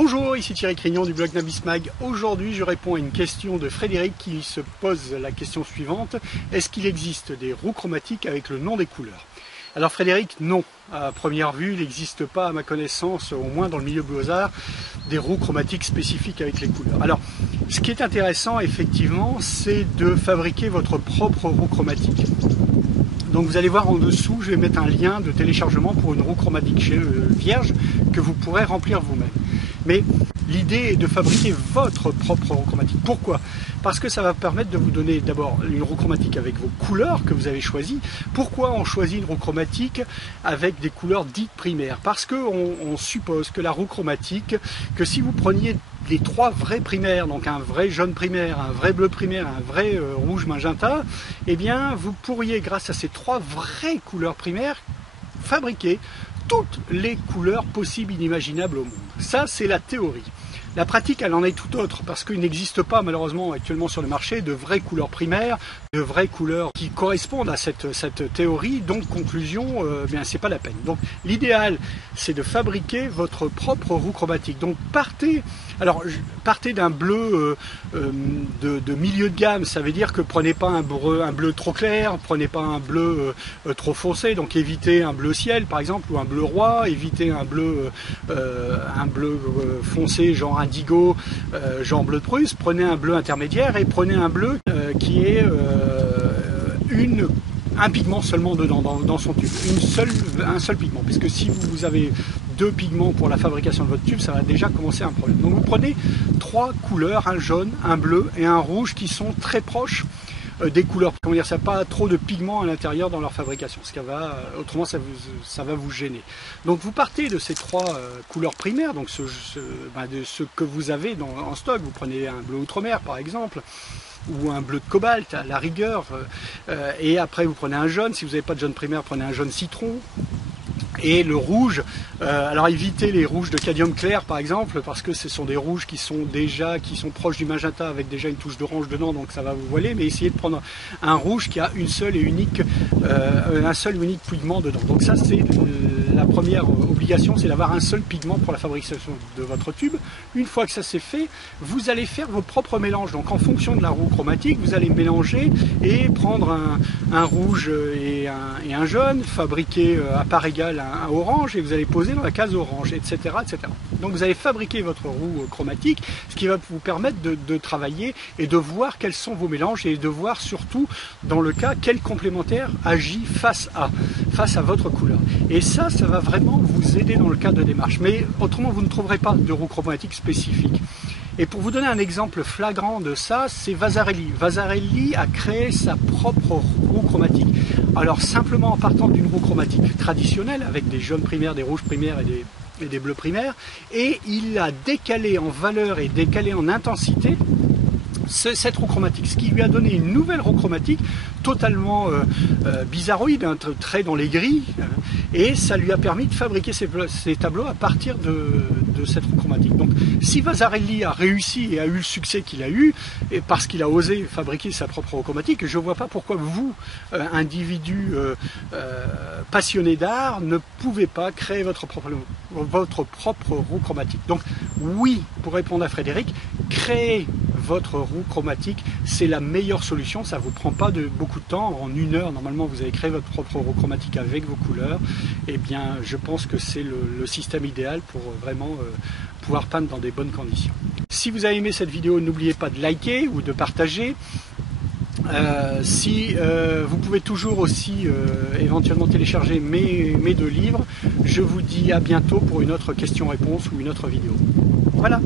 Bonjour, ici Thierry Crignon du blog Nabismag. Aujourd'hui, je réponds à une question de Frédéric qui se pose la question suivante. Est-ce qu'il existe des roues chromatiques avec le nom des couleurs? Alors Frédéric, non. À première vue, il n'existe pas, à ma connaissance, au moins dans le milieu Beaux-Arts, des roues chromatiques spécifiques avec les couleurs. Alors, ce qui est intéressant, effectivement, c'est de fabriquer votre propre roue chromatique. Donc vous allez voir en dessous, je vais mettre un lien de téléchargement pour une roue chromatique vierge que vous pourrez remplir vous-même. Mais l'idée est de fabriquer votre propre roue chromatique. Pourquoi? Parce que ça va permettre de vous donner d'abord une roue chromatique avec vos couleurs que vous avez choisies. Pourquoi on choisit une roue chromatique avec des couleurs dites primaires? Parce qu'on suppose que la roue chromatique, que si vous preniez les trois vrais primaires, donc un vrai jaune primaire, un vrai bleu primaire, un vrai rouge magenta, eh bien vous pourriez, grâce à ces trois vraies couleurs primaires, fabriquer toutes les couleurs possibles inimaginables au monde. Ça, c'est la théorie. La pratique, elle en est tout autre, parce qu'il n'existe pas malheureusement actuellement sur le marché de vraies couleurs primaires, de vraies couleurs qui correspondent à cette théorie, donc conclusion, bien c'est pas la peine. Donc l'idéal, c'est de fabriquer votre propre roue chromatique. Donc partez d'un bleu de milieu de gamme, ça veut dire que prenez pas un bleu trop clair, prenez pas un bleu trop foncé, donc évitez un bleu ciel par exemple, ou un bleu roi, évitez un bleu foncé genre indigo, genre bleu de Prusse, prenez un bleu intermédiaire et prenez un bleu qui est un pigment seulement dedans, dans son tube, un seul pigment, puisque si vous avez deux pigments pour la fabrication de votre tube, ça va déjà commencer un problème. Donc vous prenez trois couleurs, un jaune, un bleu et un rouge qui sont très proches des couleurs, comment dire, ça n'a pas trop de pigments à l'intérieur dans leur fabrication, autrement ça va vous gêner. Donc vous partez de ces trois couleurs primaires, donc de ce que vous avez en stock. Vous prenez un bleu outre-mer par exemple, ou un bleu de cobalt à la rigueur, et après vous prenez un jaune. Si vous n'avez pas de jaune primaire, prenez un jaune citron. Et le rouge, alors évitez les rouges de cadmium clair par exemple, parce que ce sont des rouges qui sont proches du magenta avec déjà une touche d'orange dedans, donc ça va vous voiler, mais essayez de prendre un rouge qui a un seul et unique pigment dedans. Donc ça, c'est la première obligation, c'est d'avoir un seul pigment pour la fabrication de votre tube. Une fois que ça c'est fait, vous allez faire vos propres mélanges. Donc en fonction de la roue chromatique, vous allez mélanger et prendre un rouge et un jaune, fabriquer à part égale un orange, et vous allez poser dans la case orange, etc., etc. Donc vous allez fabriquer votre roue chromatique, ce qui va vous permettre de travailler et de voir quels sont vos mélanges, et de voir surtout dans le cas quel complémentaire agit face à votre couleur. Et ça va vraiment vous aider dans le cadre de démarche. Mais autrement, vous ne trouverez pas de roue chromatique spécifique. Et pour vous donner un exemple flagrant de ça, c'est Vasarely. Vasarely a créé sa propre roue chromatique. Alors simplement en partant d'une roue chromatique traditionnelle, avec des jaunes primaires, des rouges primaires et des bleus primaires, et il a décalé en valeur et décalé en intensité cette roue chromatique, ce qui lui a donné une nouvelle roue chromatique totalement bizarroïde, très dans les gris, et ça lui a permis de fabriquer ses tableaux à partir de cette roue chromatique. Donc si Vasarely a réussi et a eu le succès qu'il a eu, et parce qu'il a osé fabriquer sa propre roue chromatique, je ne vois pas pourquoi vous, individu passionné d'art, ne pouvez pas créer votre propre roue chromatique. Donc oui, pour répondre à Frédéric, créez votre roue chromatique, c'est la meilleure solution. Ça ne vous prend pas beaucoup de temps. En 1 heure, normalement, vous avez créé votre propre roue chromatique avec vos couleurs. Eh bien, je pense que c'est le système idéal pour vraiment pouvoir peindre dans des bonnes conditions. Si vous avez aimé cette vidéo, n'oubliez pas de liker ou de partager. Vous pouvez toujours aussi éventuellement télécharger mes 2 livres. Je vous dis à bientôt pour une autre question-réponse ou une autre vidéo. Voilà.